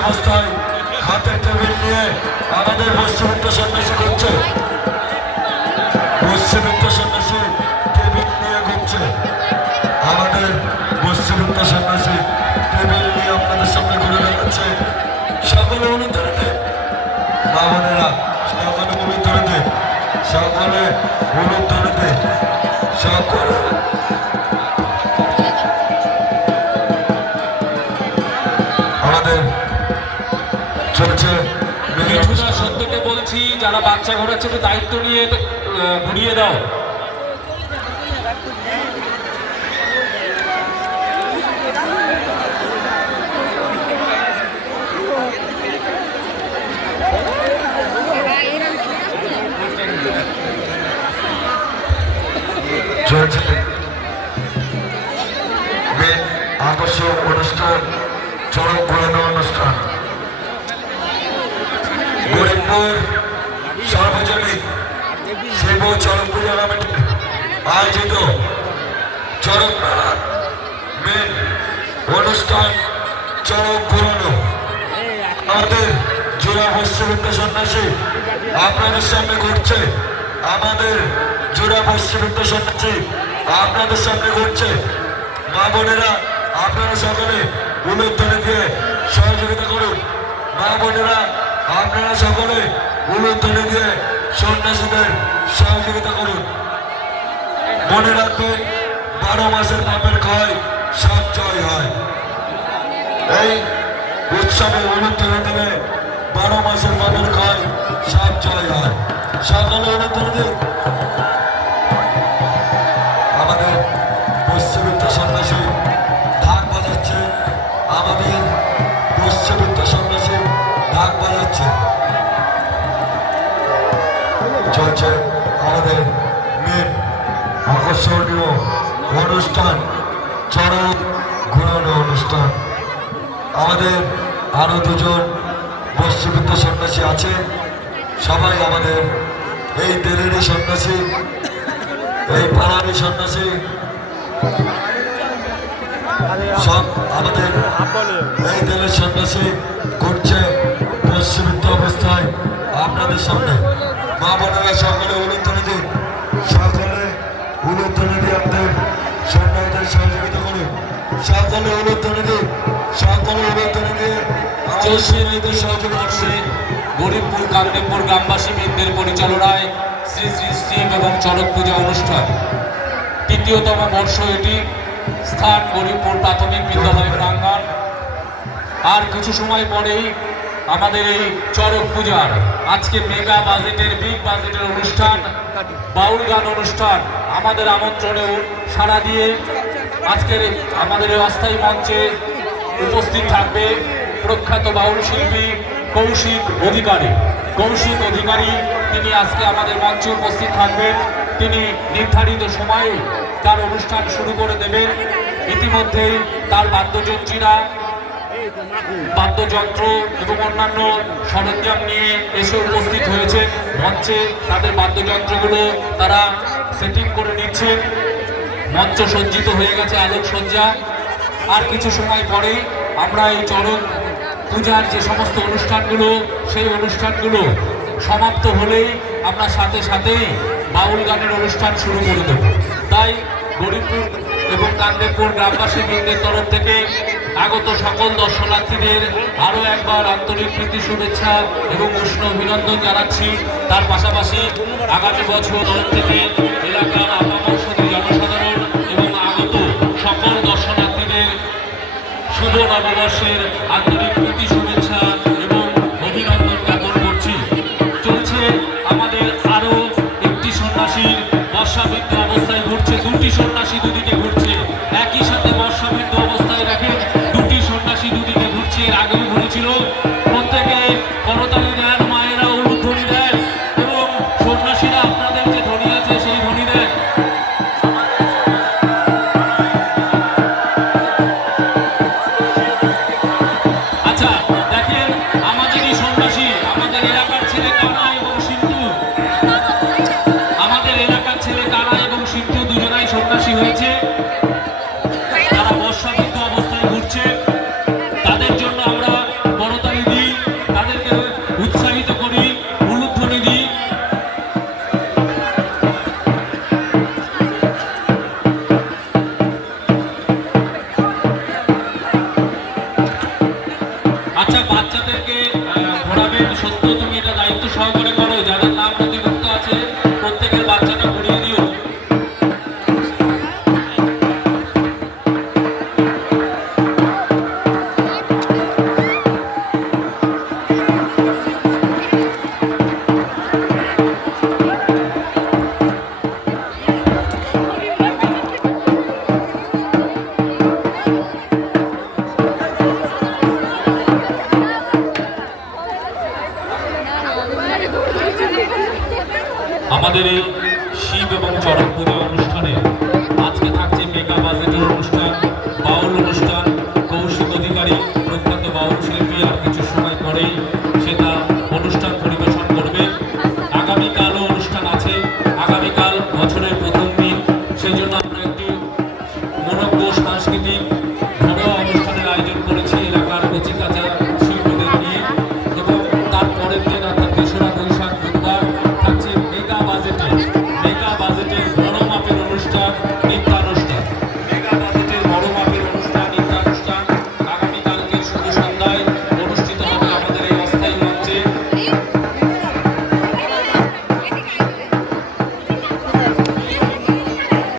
অবস্থায় হাতে টেবিল নিয়ে আমাদের বস্তুবিদ্যা সন্ন্যাসী করছে। বস্তুবিদ্যা সন্ন্যাসী টেবিল নিয়ে ঘুরছে। আমাদের বস্তুবিদ্যা সন্ন্যাসী টেবিল নিয়ে আপনাদের সামনে ঘুরে দেখাচ্ছে। সকলে অনুদানে মা বোনেরা, সকলে অনুদানে, সকলে অনুদানে, সকলে চলছে। সত্যকে বলছি, যারা বাচ্চা ঘোরাচ্ছে তো দায়িত্ব নিয়ে ঘুরিয়ে দাও। চলছে আকর্ষক অনুষ্ঠান, চরক ঘোরানো অনুষ্ঠান। গরিবপুর সার্বজনীন শিব চরক পূজা কমিটি আয়োজিত চরক মেলার মেন অনুষ্ঠান চরক ঘোরানো। আমাদের জোড়া বস্তুবিদ্যা সন্ন্যাসী আপনাদের সামনে ঘুরছে। আমাদের জোড়া বস্তুবিদ্যা সন্ন্যাসী আপনাদের সামনে ঘুরছে। মা বোনেরা, আপনারা সকলে উলুধ্বনি দিয়ে সহযোগিতা করুন। মা বোনেরা, আপনারা সকলে উলুধ্বনি দিয়ে সন্ন্যাসীদের সহযোগিতা করুন। মনে রাখবেন, 12 মাসের পাপের ক্ষয় সব জয় হয়। এই উৎসবে উলুধ্বনি দিলে 12 মাসের পাপের ক্ষয় সব জয় হয়। সকলে উলুধ্বনি দিন। আমাদের বস্তুবিদ্যা সন্ন্যাসী ঢাক বাজাচ্ছে। আমাদের বস্তুবিদ্যা সন্ন্যাসী ঢাক বাজাচ্ছে। চলছে আমাদের মেন আকর্ষণীয় অনুষ্ঠান চরক ঘোরানো অনুষ্ঠান। আমাদের আরো দুজন বস্তুবিদ্যা সন্ন্যাসী আছে। সবাই আমাদের এই দেলেরই সন্ন্যাসী, এই পাড়ারই সন্ন্যাসী, সব আমাদের এই দেলের সন্ন্যাসী ঘুরছে বস্তুবিদ্যা অবস্থায় আপনাদের সামনে। মা বোনেরা, সকলে উলুধ্বনি দিন। সকলে উলুধ্বনি দিয়ে আমাদের সন্ন্যাসীদের সহযোগিতা করুন। সকলে উলুধ্বনি দিন। সকলে উলুধ্বনি দিয়ে আমাদের সহযোগিতা করুন। গরিবপুর কান্দেপুর গ্রামবাসী বৃন্দের পরিচালনায় শ্রী শ্রী শিব এবং চরক পূজা অনুষ্ঠান, তৃতীয়তম বর্ষ এটি। স্থান গরিবপুর প্রাথমিক বিদ্যালয় প্রাঙ্গণ। আর কিছু সময় পরেই আমাদের এই চরক পূজার আজকে মেগা বাজেটের, বিগ বাজেটের অনুষ্ঠান, বাউল গান অনুষ্ঠান। আমাদের আমন্ত্রণেও সাড়া দিয়ে আজকের আমাদের এই অস্থায়ী মঞ্চে উপস্থিত থাকবে প্রখ্যাত বাউল শিল্পী কৌশিক অধিকারী। কৌশিক অধিকারী তিনি আজকে আমাদের মঞ্চে উপস্থিত থাকবেন। তিনি নির্ধারিত সময়ে তার অনুষ্ঠান শুরু করে দেবেন। ইতিমধ্যেই তার বাদ্যযন্ত্রীরা বাদ্যযন্ত্র এবং অন্যান্য সরঞ্জাম নিয়ে এসে উপস্থিত হয়েছে মঞ্চে। তাদের বাদ্যযন্ত্রগুলো তারা সেটিং করে নিচ্ছেন। মঞ্চ সজ্জিত হয়ে গেছে আলোকসজ্জা। আর কিছু সময় পরেই আমরা এই চরক পূজার যে সমস্ত অনুষ্ঠানগুলো, সেই অনুষ্ঠানগুলো সমাপ্ত হলেই আমরা সাথে সাথেই বাউল গানের অনুষ্ঠান শুরু করে দেব। তাই গরিবপুর এবং কান্দেপুর গ্রামবাসী বৃন্দের তরফ থেকে আগত সকল দর্শনার্থীদের আরও একবার আন্তরিক প্রীতি শুভেচ্ছা এবং উষ্ণ অভিনন্দন জানাচ্ছি। তার পাশাপাশি আগামী বছর তরফ থেকে এলাকার আপামর জনসাধারণ এবং আগত সকল দর্শনার্থীদের শুভ নববর্ষের আন্তরিক প্রীতি শুভেচ্ছা এবং অভিনন্দন জ্ঞাপন করছি। চলছে আমাদের আরও একটি সন্ন্যাসীর বর্ষাবৃত্ত অবস্থায় ঘুরছে। দুটি সন্ন্যাসী দুদিকে ঘুরছে, একই সাথে বর্ষাবৃত্ত অবস্থায় দেখেন দুটি সন্ন্যাসী দুদিকে ঘুরছে। এর আগেও ঘুরেছিল। প্রত্যেকে করতালি দেন, মায়েরা উলুধ্বনি দেন এবং সন্ন্যাসীরা আপনাদের যে ধ্বনি আছে সেই ধ্বনি দেন। আচ্ছা দেখেন, আমাদেরই সন্ন্যাসী, আমাদের এলাকার ছেলে কানা এবং সিন্ধু, আমাদের এলাকার ছেলে কানা এবং সিন্ধু দুজনাই সন্ন্যাসী হয়েছে। তারা বর্ষাবৃত্ত অবস্থায় ঘুরছে। তাদের জন্য আমরা করতালি পরেই সে তার অনুষ্ঠান পরিবেশন করবে। আগামীকালও অনুষ্ঠান আছে, আগামীকাল বছরের প্রথম দিন, সেই জন্য আমরা একটি মনোজ্ঞ সাংস্কৃতিক